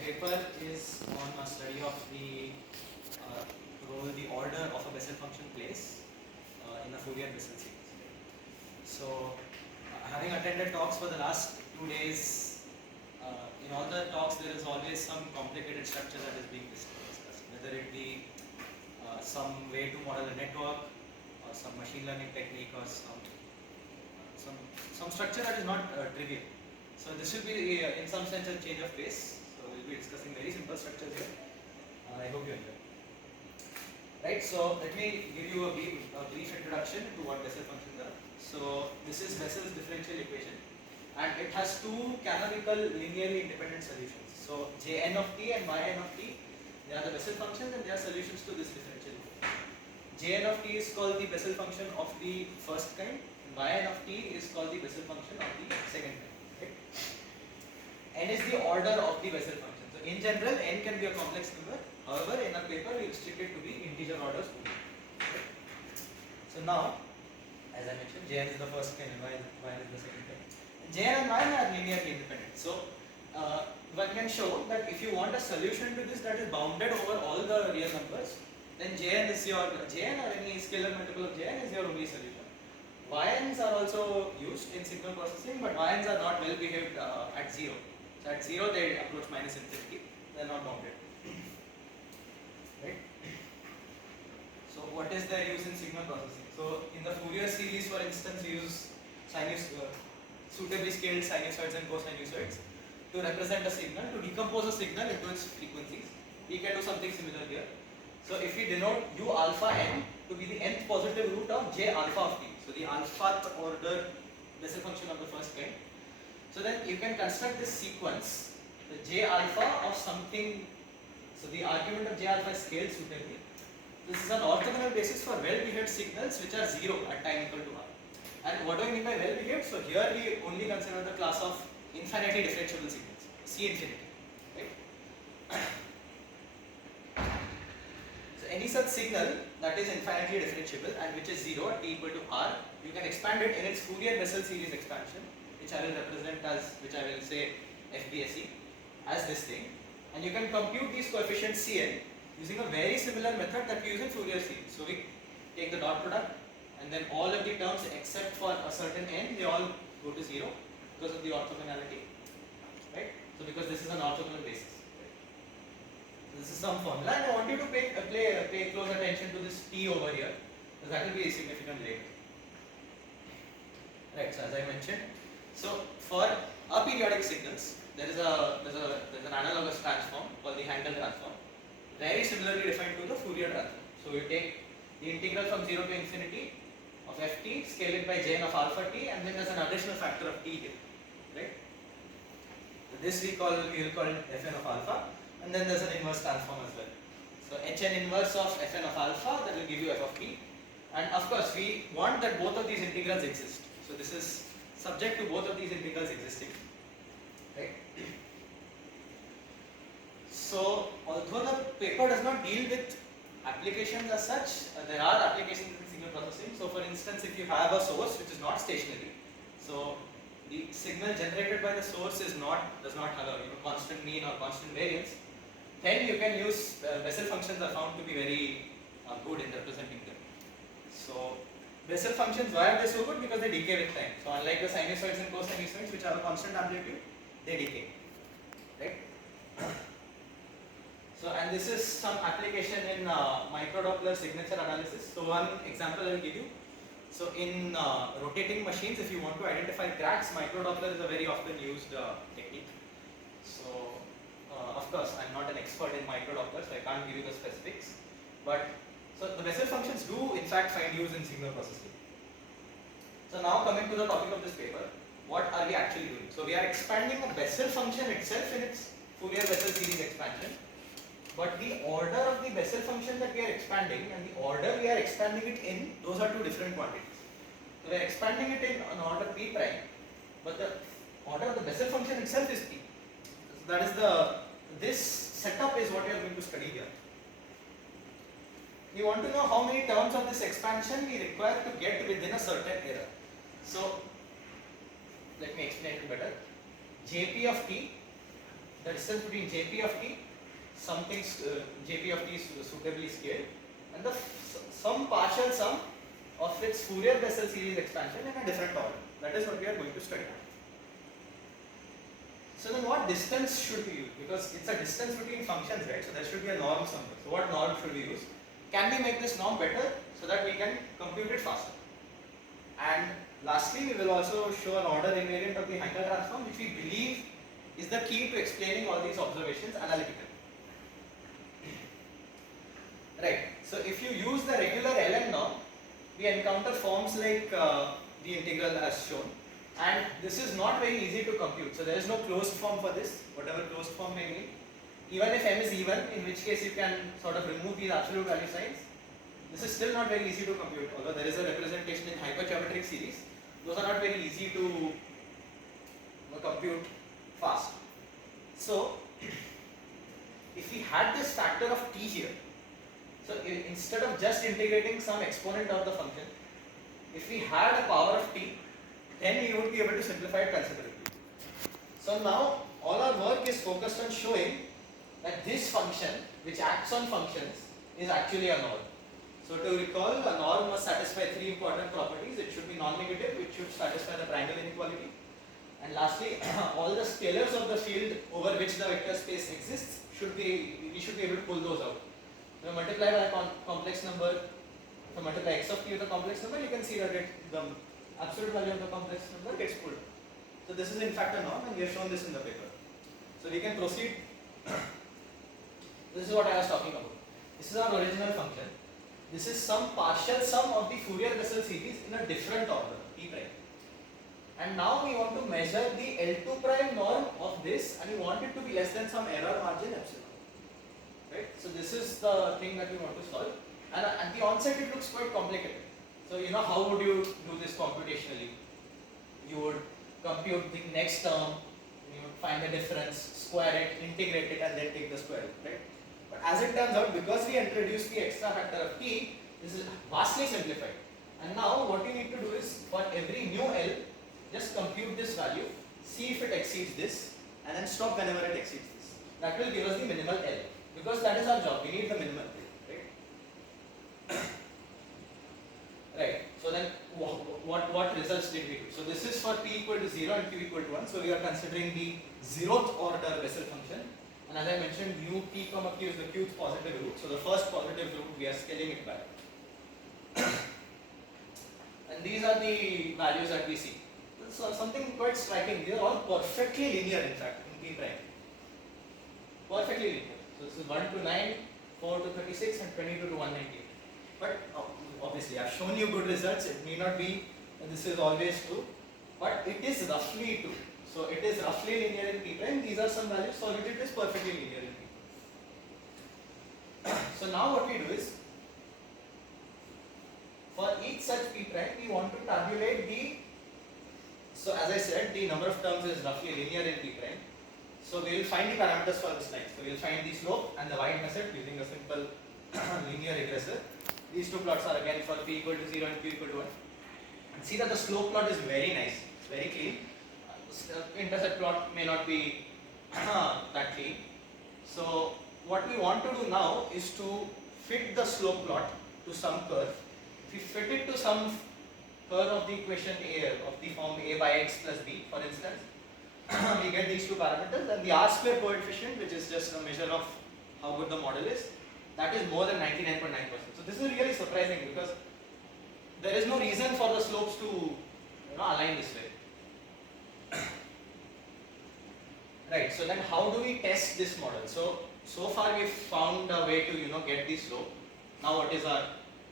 paper is on a study of the the order of a Bessel function plays in a Fourier Bessel series. So, having attended talks for the last 2 days, in all the talks there is always some complicated structure that is being discussed, whether it be some way to model a network, or some machine learning technique, or some structure that is not trivial. So this will be in some sense a change of pace. So we'll be discussing very simple structures here. I hope you enjoy. Right, so let me give you a brief introduction to what Bessel functions are. So this is Bessel's differential equation, and it has two canonical linearly independent solutions. So Jn of t and Yn of t, they are the Bessel functions and they are solutions to this differential equation. Jn of t is called the Bessel function of the first kind, and Yn of t is called the Bessel function of the second kind. Right? N is the order of the Bessel function. So in general, n can be a complex number. However, in our paper, we restrict it to be integer orders only. Okay. So now, as I mentioned, Jn is the first kind and Yn is the second kind. Jn and Yn are linearly independent. So one can show that if you want a solution to this that is bounded over all the real numbers, then Jn is your Jn or any scalar multiple of Jn is your only solution. Yns are also used in signal processing, but Yns are not well behaved at 0. So at 0 they approach minus infinity, they are not bounded. Right? So what is their use in signal processing? So in the Fourier series, for instance, we use suitably scaled sinusoids and cosinusoids to represent a signal, to decompose a signal into its frequencies. We can do something similar here. So if we denote u alpha n to be the nth positive root of j alpha of t, so the alpha order Bessel function of the first kind. So then you can construct this sequence, the j alpha of something. So the argument of j alpha is scaled suitably. This is an orthogonal basis for well-behaved signals which are 0 at time equal to r. And what do I mean by well-behaved? So here we only consider the class of infinitely differentiable signals, C infinity. Right? So any such signal that is infinitely differentiable and which is 0 at t equal to r, you can expand it in its Fourier Bessel series expansion, which I will represent as, which I will say FBSE, as this thing. And you can compute these coefficients Cn using a very similar method that we use in Fourier series. So we take the dot product and then all of the terms except for a certain n, they all go to 0 because of the orthogonality. Right? So because this is an orthogonal basis. Right? So this is some formula, and I want you to pay close attention to this t over here, because that will be significant later. Right, so as I mentioned, so for aperiodic signals, there is an analogous transform called the Handel transform, very similarly defined to the Fourier transform. So you take the integral from 0 to infinity of ft, scale it by Jn of alpha t, and then there's an additional factor of t here, right? So this we will call Fn of alpha, and then there's an inverse transform as well. So Hn inverse of Fn of alpha, that will give you f of t, and of course we want that both of these integrals exist. So this is subject to both of these integrals existing. Right? So, although the paper does not deal with applications as such, there are applications in signal processing. So, for instance, if you have a source which is not stationary, so the signal generated by the source does not have a constant mean or constant variance, then you can use Bessel functions are found to be very good in representing them. So, Bessel functions, why are they so good? Because they decay with time. So, unlike the sinusoids and cosinusoids which have a constant amplitude, they decay, right? So, and this is some application in microdoppler signature analysis. So, one example I will give you. So, in rotating machines, if you want to identify cracks, microdoppler is a very often used technique. So, of course, I am not an expert in microdoppler, so I can't give you the specifics. But so the Bessel functions do in fact find use in signal processing. So now coming to the topic of this paper, what are we actually doing? So we are expanding a Bessel function itself in its Fourier Bessel series expansion, but the order of the Bessel function that we are expanding and the order we are expanding it in, those are two different quantities. So we are expanding it in an order p prime, but the order of the Bessel function itself is p. So that is this setup is what we are going to study here. We want to know how many terms of this expansion we require to get within a certain error. So let me explain it better. Jp of t the distance between Jp of t, something Jp of t is suitably scaled, and the some partial sum of its Fourier Bessel series expansion in a different order. That is what we are going to study. So then what distance should we use? Because it's a distance between functions, right? So there should be a norm somewhere. So what norm should we use? Can we make this norm better so that we can compute it faster? And lastly, we will also show an order invariant of the Heinkel transform, which we believe is the key to explaining all these observations analytically. Right. So if you use the regular Ln norm, we encounter forms like the integral as shown. And this is not very easy to compute. So there is no closed form for this, whatever closed form may mean. Even if m is even, in which case you can sort of remove these absolute value signs, this is still not very easy to compute. Although there is a representation in hypergeometric series, those are not very easy to compute fast. So if we had this factor of t here, so instead of just integrating some exponent of the function, if we had a power of t, then we would be able to simplify it considerably. So now all our work is focused on showing that this function, which acts on functions, is actually a norm. So to recall, a norm must satisfy three important properties. It should be non-negative, it should satisfy the triangle inequality, and lastly, all the scalars of the field over which the vector space exists we should be able to pull those out. So multiply by a complex number, so multiply x of t with a complex number, you can see that the absolute value of the complex number gets pulled. So this is in fact a norm, and we have shown this in the paper. So we can proceed. This is what I was talking about. This is our original function. This is some partial sum of the Fourier Bessel series in a different order, t prime. And now we want to measure the L2 prime norm of this, and we want it to be less than some error margin epsilon. Right? So this is the thing that we want to solve. And at the onset it looks quite complicated. So how would you do this computationally? You would compute the next term, you would find the difference, square it, integrate it, and then take the square root, right? But as it turns out, because we introduced the extra factor of t, this is vastly simplified. And now what you need to do is, for every new L, just compute this value, see if it exceeds this, and then stop whenever it exceeds this. That will give us the minimal L. Because that is our job, we need the minimal L, right? Right. So then what results did we do? So this is for p equal to 0 and q equal to 1. So we are considering the 0th order Bessel function. And as I mentioned, u p comma q is the qth positive root. So the first positive root, we are scaling it back. And these are the values that we see. So something quite striking. They are all perfectly linear, in fact, in p prime. Perfectly linear. So this is 1 to 9, 4 to 36, and 22 to 198. But obviously, I have shown you good results. It may not be, and this is always true, but it is roughly true. So it is roughly linear in p prime. These are some values, so it is perfectly linear in p prime. So now what we do is, for each such p prime, we want to tabulate the. So as I said, the number of terms is roughly linear in p prime. So we will find the parameters for this line. So we will find the slope and the y-intercept using a simple linear regressor. These two plots are again for p equal to 0 and q equal to 1. And see that the slope plot is very nice, it's very clean. Intercept plot may not be that clean. So what we want to do now is to fit the slope plot to some curve. If we fit it to some curve of the equation A, of the form a by x plus b, for instance, we get these two parameters, and the r square coefficient, which is just a measure of how good the model is, that is more than 99.9%. So this is really surprising because there is no reason for the slopes to align this way. Right, so then how do we test this model? So far we've found a way to get the slope. Now what is our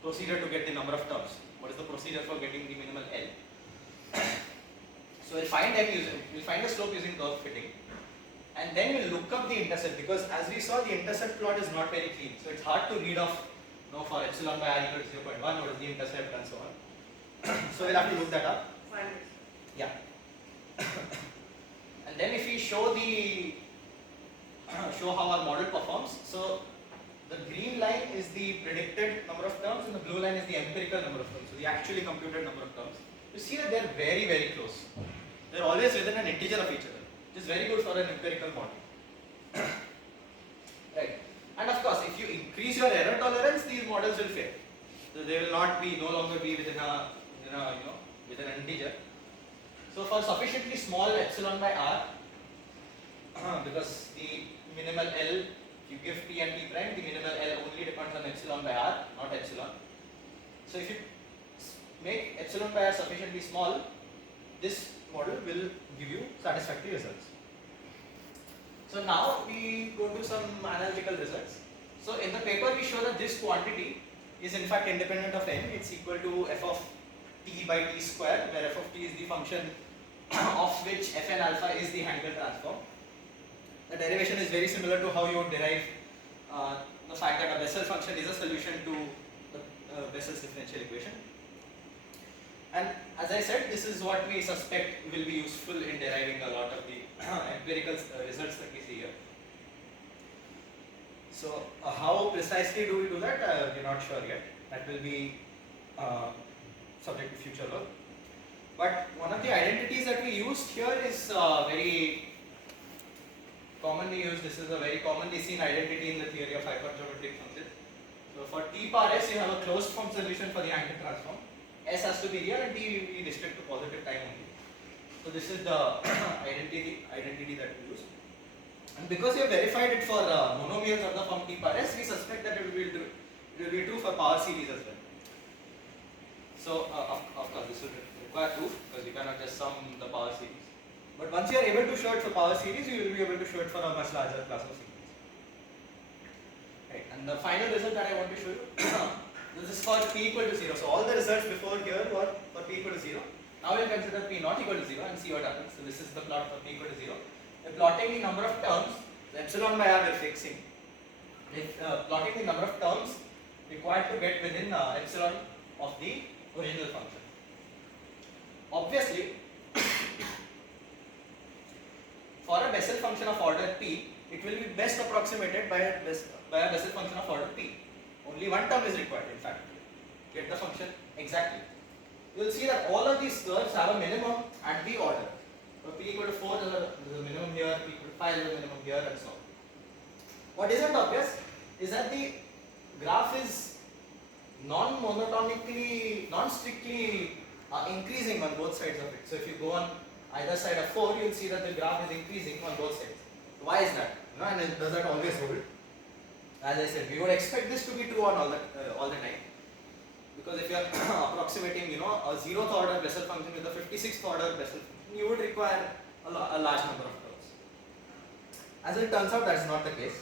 procedure to get the number of terms? What is the procedure for getting the minimal L? So we'll find the slope using curve fitting, and then we'll look up the intercept, because as we saw, the intercept plot is not very clean. So it's hard to read off for epsilon by r equal to 0.1, what is the intercept and so on. So we'll have to look that up. Yeah. And then if we show how our model performs, so the green line is the predicted number of terms and the blue line is the empirical number of terms, so the actually computed number of terms. You see that they are very, very close. They are always within an integer of each other, which is very good for an empirical model. your error tolerance, these models will fail. So they will not be, no longer be within within an integer. So for sufficiently small epsilon by r, because the minimal L, if you give P and P prime, the minimal L only depends on epsilon by r, not epsilon. So if you make epsilon by r sufficiently small, this model will give you satisfactory results. So now we go to some analytical results. So in the paper we show that this quantity is in fact independent of n. It's equal to f of t by t square, where f of t is the function of which fn alpha is the Hankel transform. The derivation is very similar to how you would derive the fact that a Bessel function is a solution to the Bessel's differential equation. And as I said, this is what we suspect will be useful in deriving a lot of the empirical results that we see here. So how precisely do we do that? We're not sure yet. That will be subject to future work. But one of the identities that we used here is very commonly used. This is a very commonly seen identity in the theory of hypergeometric functions. So for t power s, you have a closed form solution for the Hankel transform. S has to be real and t we restrict to positive time only. So this is the identity that we use. And because we have verified it for monomials of the form t power s, we suspect that it will be true for power series as well. So of course this will require proof, because you cannot just sum the power series. But once you are able to show it for power series, you will be able to show it for a much larger class of series. Right. And the final result that I want to show you, this is for p equal to 0. So all the results before here were for p equal to 0. Now we'll consider p not equal to 0 and see what happens. So this is the plot for p equal to 0. We're plotting the number of terms, the epsilon by r we're fixing. Plotting the number of terms required to get within epsilon of the original function. Obviously, for a Bessel function of order p, it will be best approximated by a Bessel function of order p. Only one term is required, in fact, to get the function exactly. You will see that all of these curves have a minimum at the order. So p equal to 4 is a minimum here, p equal to 5 is a minimum here, and so on. What isn't obvious is that the graph is non-monotonically, non-strictly increasing on both sides of it. So if you go on either side of 4, you will see that the graph is increasing on both sides. Why is that? And does that always hold? As I said, we would expect this to be true on all the time. Because if you are approximating, a 0th order Bessel function with a 56th order Bessel function, you would require a large number of terms. As it turns out, that's not the case.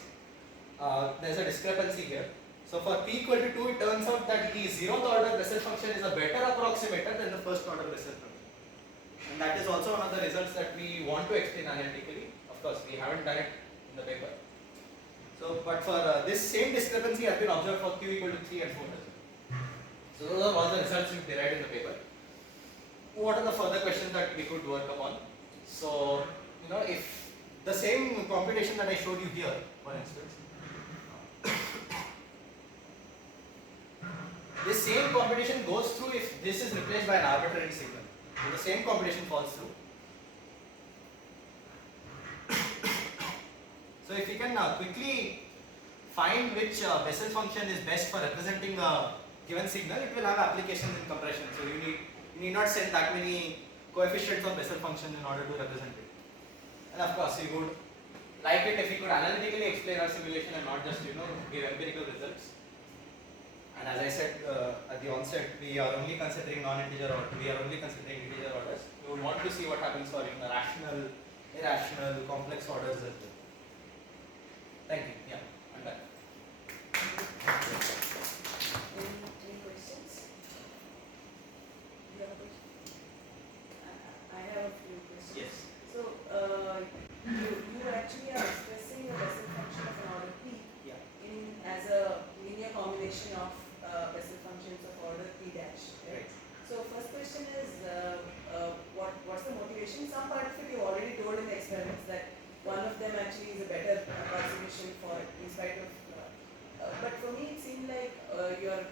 There's a discrepancy here. So for p equal to 2, it turns out that the 0th order Bessel function is a better approximator than the 1st order Bessel function. And that is also one of the results that we want to explain analytically. Of course, we haven't done it in the paper. So, but for this same discrepancy has been observed for q equal to 3 and 4 as well. So those are all the results we derived in the paper. What are the further questions that we could work upon? So, if the same computation that I showed you here, for instance, this same computation goes through if this is replaced by an arbitrary signal. So the same computation falls through. So if you can quickly find which Bessel function is best for representing a given signal, it will have applications in compression. So you need not set that many coefficients of Bessel function in order to represent it. And of course, we would like it if we could analytically explain our simulation and not just give empirical results. And as I said at the onset, we are only considering non-integer orders. We are only considering integer orders. We would want to see what happens for rational, irrational, complex orders as well. Thank you. Yeah, I'm done. Any questions? You have a question? I have a few questions. Yes. So, you actually are expressing a Bessel function of an order p as a linear combination of Bessel functions of order p dash. Right? So, first question is, what's the motivation? Some part of it you already told in the experiments that one of them actually is a better approximation for it, in spite of. But for me, it seemed like your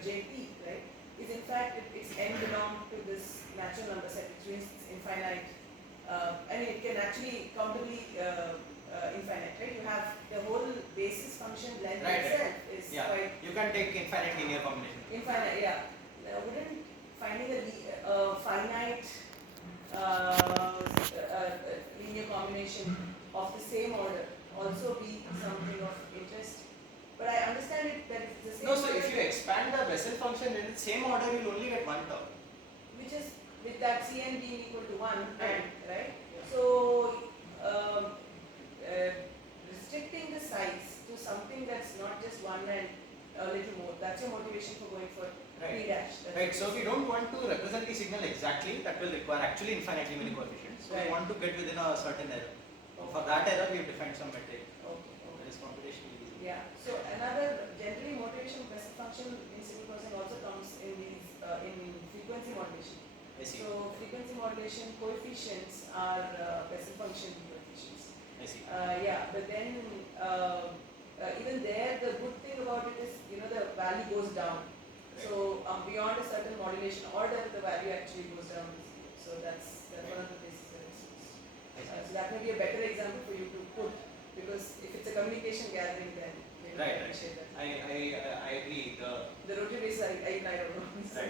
JP, right, is in fact its n belong to this natural number set, which means it's infinite. I mean, it can actually countably infinite, right? You have the whole basis function length Right, itself is quite you can take infinite linear combination. infinite. Yeah. Wouldn't finding a finite linear combination of the same order also be something of interest? But I understand it that it's the same. No, so order, if you expand the Bessel function in the same order, you will only get one term. which is with that Cn being equal to 1, Right. right? So restricting the size to something that's not just 1 and a little more, that's your motivation for going for Right. P dash. Right, so if you don't want to represent the signal exactly, that will require actually infinitely many coefficients. So we Right. want to get within a certain error. For that error, we have defined some metric. Okay. That is computationally easy. Yeah. So another generally motivation Bessel function in civil processing also comes in these in frequency modulation. I see. So frequency modulation coefficients are Bessel function coefficients. I see. Yeah, but then even there the good thing about it is the value goes down. Right. So beyond a certain modulation order, the value actually goes down. So that's one of the bases that it's used. So that may be a better example for you to put, because if it's a communication gathering, then Right. appreciate that. I agree. The rotary basis, I don't know. Right.